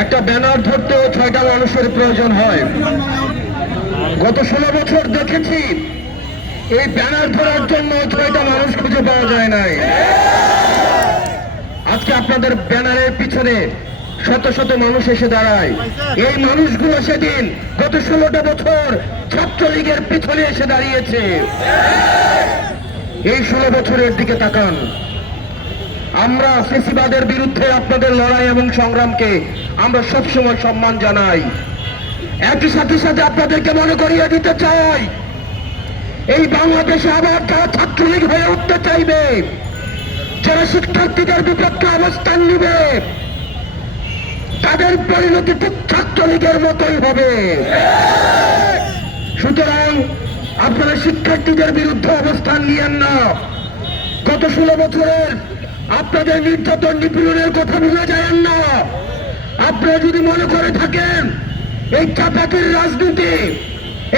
একটা ব্যানার ধরতেও 6টা মানুষের প্রয়োজন হয়। গত 16 বছর দেখেছি এই ব্যানার ধরার জন্য 6টা মানুষ খুঁজে পাওয়া যায় নাই। আজকে আপনাদের ব্যানারের পিছনে শত শত মানুষ এসে দাঁড়ায়। এই মানুষগুলো সেদিন গত 16টা বছর ছাত্রলীগের পিছনে এসে দাঁড়িয়েছে। এই 16 বছরের দিকে তাকান। আমরা ফ্যাসিবাদের বিরুদ্ধে আপনাদের লড়াই এবং সংগ্রামকে আমরা সবসময় সম্মান জানাই। একই সাথে সাথে আপনাদেরকে মনে করিয়ে দিতে চাই, এই বাংলাদেশে আবার যারা ছাত্রলীগ হয়ে উঠতে চাইবে, যারা শিক্ষার্থীদের বিপক্ষে অবস্থান নিবে, তাদের পরিণতি ঠিক ছাত্রলীগের মতোই হবে। সুতরাং আপনারা শিক্ষার্থীদের বিরুদ্ধে অবস্থান নিয়েন না। গত 16 বছরের আপনাদের নির্যাতন নিপীড়নের কথা ভুলে যাবেন না। আপনারা যদি মনে করে থাকেন এই চাপাতির রাজনীতি,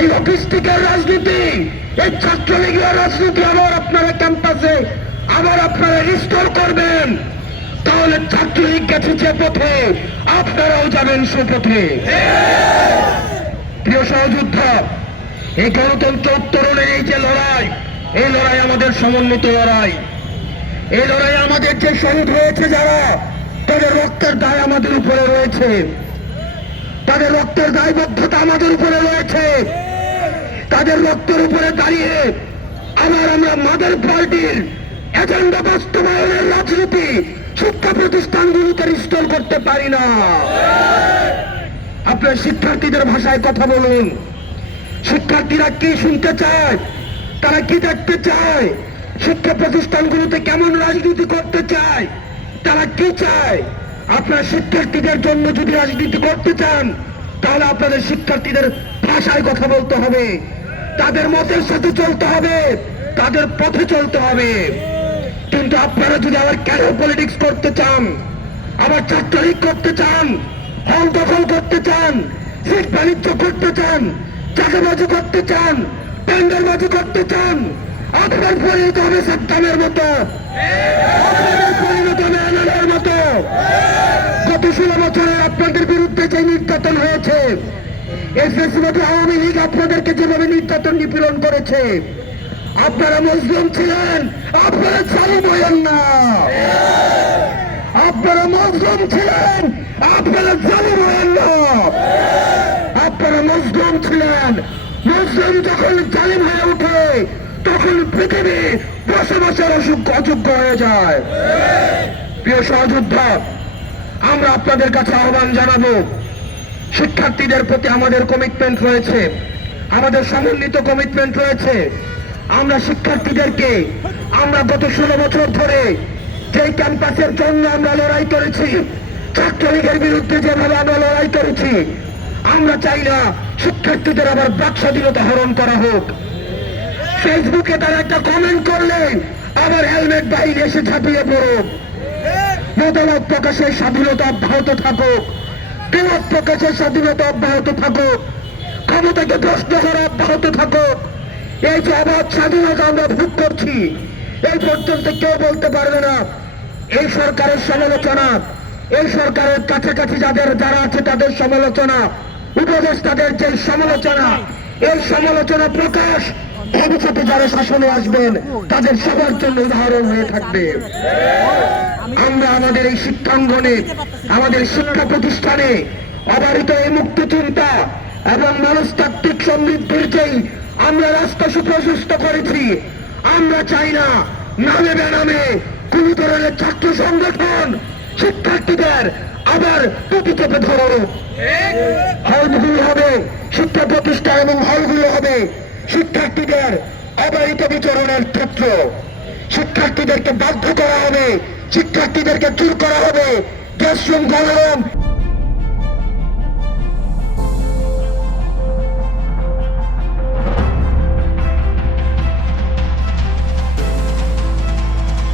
এই অফিস্টিকের রাজনীতি, এই ছাত্রলীগের রাজনীতি আবার আপনারা ক্যাম্পাসে আবার আপনারা রিস্টোর করবেন, তাহলে ছাত্রলীগ গেছে যে পথে আপনারাও যাবেন সে পথে। প্রিয় সহযোদ্ধা, এই গণতন্ত্র উত্তরণের এই যে লড়াই, এই লড়াই আমাদের সমন্বিত লড়াই। এই লড়াই আমাদের যে শহীদ হয়েছে যারা, তাদের রক্তের দায় আমাদের উপরে রয়েছে, তাদের রক্তের দায়বদ্ধতা আমাদের উপরে রয়েছে। তাদের রক্তের উপরে দাঁড়িয়ে আবার আমরা মাদার পার্টির এজেন্ডা বাস্তবায়নের রাজনীতি শিক্ষা প্রতিষ্ঠানগুলোতে রিস্টোর করতে পারি না। আপনার শিক্ষার্থীদের ভাষায় কথা বলুন। শিক্ষার্থীরা কি শুনতে চায়, তারা কি দেখতে চায়, শিক্ষা প্রতিষ্ঠানগুলোতে কেমন রাজনীতি করতে চায়, তারা কি চায়। আপনার শিক্ষার্থীদের জন্য যদি রাজনীতি করতে চান, তাহলে আপনাদের শিক্ষার্থীদের ভাষায় কথা বলতে হবে, তাদের মতের সাথে চলতে হবে, তাদের পথে চলতে হবে। কিন্তু আপনারা যদি আবার ক্যারিয়ার পলিটিক্স করতে চান, আবার ছাত্রলীগ করতে চান, হল দখল করতে চান, সিট বাণিজ্য করতে চান, চাঁদাবাজি করতে চান, টেন্ডারবাজি করতে চান, আপনার পরিণত হবে সাদ্দামের মতো, আপনাদের পরিণত হবে আনালের মতো। গত 16 বছরে আপনাদের বিরুদ্ধে যে নির্যাতন হয়েছে, এই ফ্যাসিবাদী আওয়ামী লীগ আপনাদেরকে যেভাবে নির্যাতন নিপীড়ন করেছে, আপনারা মজলুম ছিলেন, আপনারা জালিম হইয়েন না। আপনারা মজলুম ছিলেন, আপনারা জালিম হইয়েন না। আপনারা মজলুম ছিলেন। মুসলিম যখন জালিম হয়ে ওঠে, তখন পৃথিবী বসবাসের অযোগ্য হয়ে যায়। প্রিয় সহযোদ্ধা, আমরা আপনাদের কাছে আহ্বান জানাবো, শিক্ষার্থীদের প্রতি আমাদের কমিটমেন্ট রয়েছে, আমাদের সমন্বিত কমিটমেন্ট রয়েছে। আমরা শিক্ষার্থীদেরকে, আমরা গত 16 বছর ধরে যেই ক্যাম্পাসের জন্য আমরা লড়াই করেছি, ছাত্রলীগের বিরুদ্ধে যেভাবে আমরা লড়াই করেছি, আমরা চাই না শিক্ষার্থীদের আবার বাক স্বাধীনতা হরণ করা হোক। ফেসবুকে তারা একটা কমেন্ট করলে আবার হেলমেট বাহিনী এসে ঝাঁপিয়ে পড়ুক। মতামত প্রকাশের স্বাধীনতা অব্যাহত থাকুক, মত প্রকাশের স্বাধীনতা অব্যাহত থাকুক, ক্ষমতাকে প্রশ্ন করা অব্যাহত থাকুক। এই যে অবাধ স্বাধীনতা আমরা ভোগ করছি, এই পর্যন্ত কেউ বলতে পারবে না এই সরকারের সমালোচনা, এই সরকারের কাছাকাছি যারা আছে তাদের সমালোচনা, উপদেষ্টাদের যে সমালোচনা, এই সমালোচনা প্রকাশ ভবিষ্যতে যারা শাসনে আসবেন তাদের সবার জন্য উদাহরণ হয়ে থাকবে। আমরা আমাদের এই শিক্ষাঙ্গনে, আমাদের শিক্ষা প্রতিষ্ঠানে অবারিত এই মুক্তি চিন্তা এবং মনস্তাত্ত্বিক সমৃদ্ধির যেই আমরা রাস্তা সুপ্রশস্ত করেছি, আমরা চাই না নামে বেনামে কোন ধরনের ছাত্র সংগঠন শিক্ষার্থীদের আবার টুপি চেপে ধরো। হলগুলো হবে শিক্ষা প্রতিষ্ঠান এবং হলগুলো হবে শিক্ষার্থীদের অবারিত বিচরণের ক্ষেত্র। শিক্ষার্থীদেরকে বাধ্য করা হবে, শিক্ষার্থীদেরকে জোর করা হবে, গ্যাস রুম, গণরুম